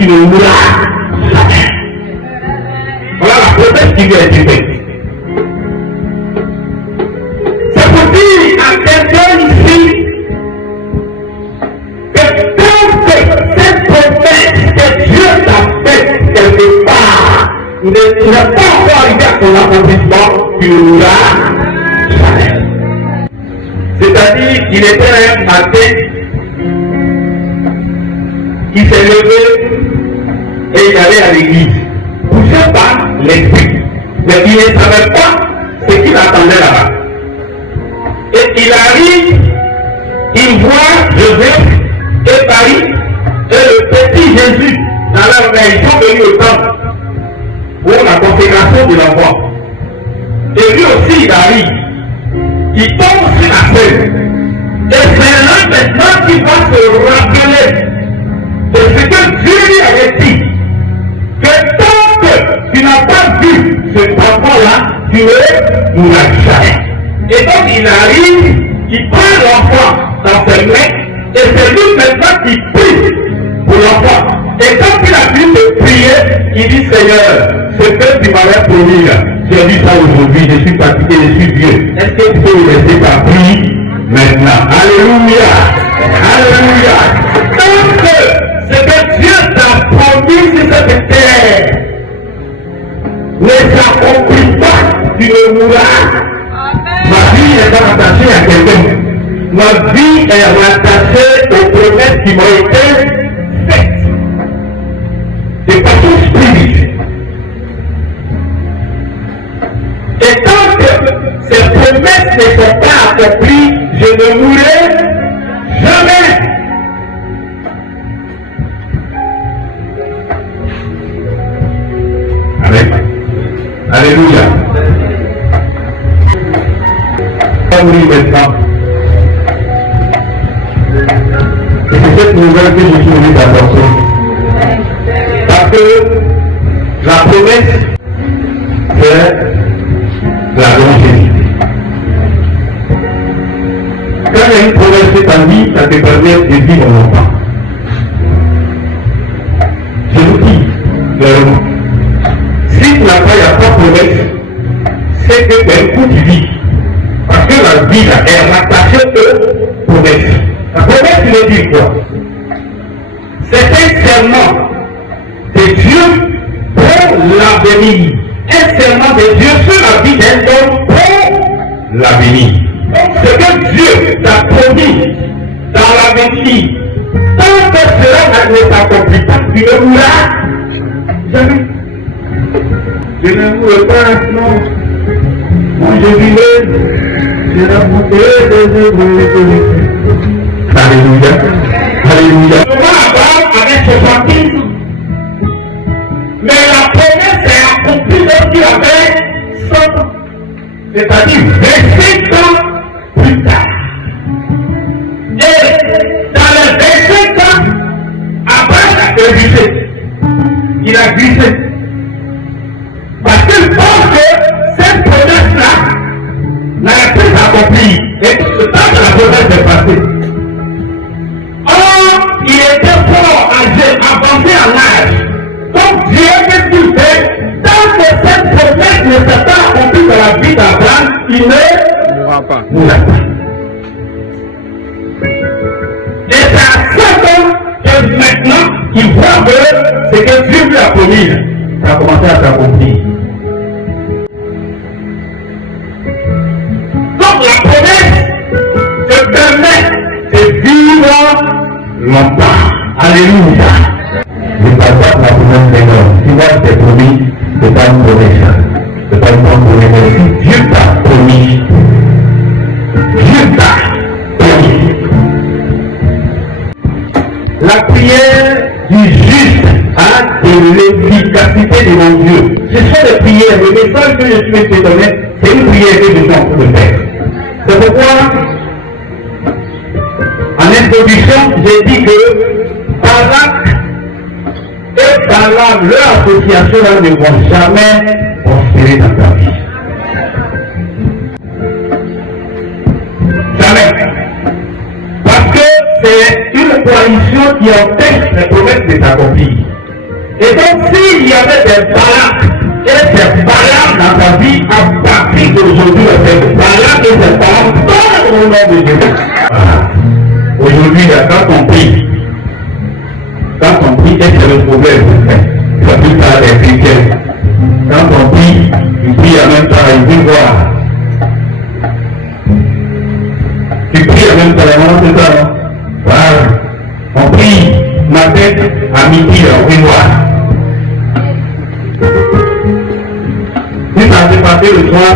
qui ne mourra jamais. Voilà la promesse qui lui a été faite. C'est pour dire à quelqu'un ici que tant que cette promesse que Dieu t'a faite quelque part n'est pas encore arrivé à son accomplissement, tu ne mourras jamais. C'est-à-dire qu'il était un matin qui s'est levé et il allait à l'église, poussé par l'esprit. Mais il ne savait pas ce qu'il attendait là-bas. Et il arrive, il voit Joseph et Marie et le petit Jésus dans leur main. Ils sont venus au temple pour la consécration de l'enfant. Et lui aussi il arrive. Il tombe sur la scène. Et c'est là maintenant qu'il va se rappeler de ce que Dieu lui avait dit. Que tant que tu n'as pas vu ce enfant-là, tu ne mourras jamais. Et donc il arrive, il prend l'enfant dans ses mains, et c'est lui maintenant qui prie pour l'enfant. Et quand il a fini de prier, il dit Seigneur, ce que tu m'avais promis là, j'ai vu ça aujourd'hui, je suis fatigué, je suis vieux. Est-ce que tu peux me laisser ta prière maintenant? Alléluia! Alléluia! Tant que ce que Dieu t'a promis sur cette terre ne s'accomplit pas, tu ne mourras. Ma vie n'est pas attachée à quelqu'un. Ma vie est rattachée aux promesses qui m'ont été faites. De façon spirituelle. Et tant que ces promesses ne sont pas accomplies, je ne mourrai jamais. Amen. Alléluia. Oui, maintenant. Et c'est cette nouvelle que je suis venu d'apporter. Parce que la promesse, c'est la longévité. Quand il y a une promesse de ta vie, ça te permet de vivre longtemps. Je vous dis clairement, si tu n'as pas, il n'y a pas de promesse, c'est que d'un coup tu vis. Parce que la vie là, est rattachée aux promesses. La promesse, tu veux dire quoi? C'est un serment de Dieu pour l'avenir. Un serment de Dieu sur la vie d'un homme pour l'avenir. Donc ce que Dieu t'a promis dans l'avenir, tant que cela ne s'accomplit pas, tu ne mourras jamais. Je ne mourrai pas, non. Moi je vivais. Alléluia. Alléluia. Abraham avait 70 ans. Mais la promesse est accomplie lorsqu'il avait 100 ans. C'est-à-dire 25 ans plus tard. Et dans les 25 ans, Abraham a glissé. Il a glissé. Parce qu'il pense que cette promesse-là n'a plus accompli. Et tout ce temps que la promesse est passée. Or, il était fort âgé, avancé en âge. Donc Dieu, qu'est-ce qu'il fait? Tant que cette promesse ne s'est pas accomplie dans la vie d'Abraham, il ne mourra pas. Et c'est à 100 ans que maintenant, il voit que ce que Dieu lui a promis, ça a commencé à s'accomplir. La promesse te permet de vivre longtemps. Alléluia. Je ne parle pas de la promesse des hommes. Si moi je t'ai promis, ce n'est pas une promesse. Ce n'est pas une promesse. Mais si Dieu t'a promis, Dieu t'a promis. La prière du juste a de l'efficacité devant Dieu. Ce sont des prières. Le message que je suis venu te donner, c'est une prière que je suis en train de faire. C'est pourquoi, en introduction, j'ai dit que Balak et Balaam, leur association là, ne vont jamais prospérer dans ta vie. Jamais. Parce que c'est une coalition qui empêche les promesses de s'accomplir. Et donc, s'il y avait des balades, et ces balades dans ta vie, à partir d'aujourd'hui, ces balades et ces balades, dans le nom de Dieu. Aujourd'hui, quand on prie est le problème. Ça peut pas des chrétiens. Quand on prie, il prie en même temps, il dit voir. Tu pries en même temps, c'est ça, non? Voilà. On prie matin, à midi, on prie voir. Si ça s'est passé le soir,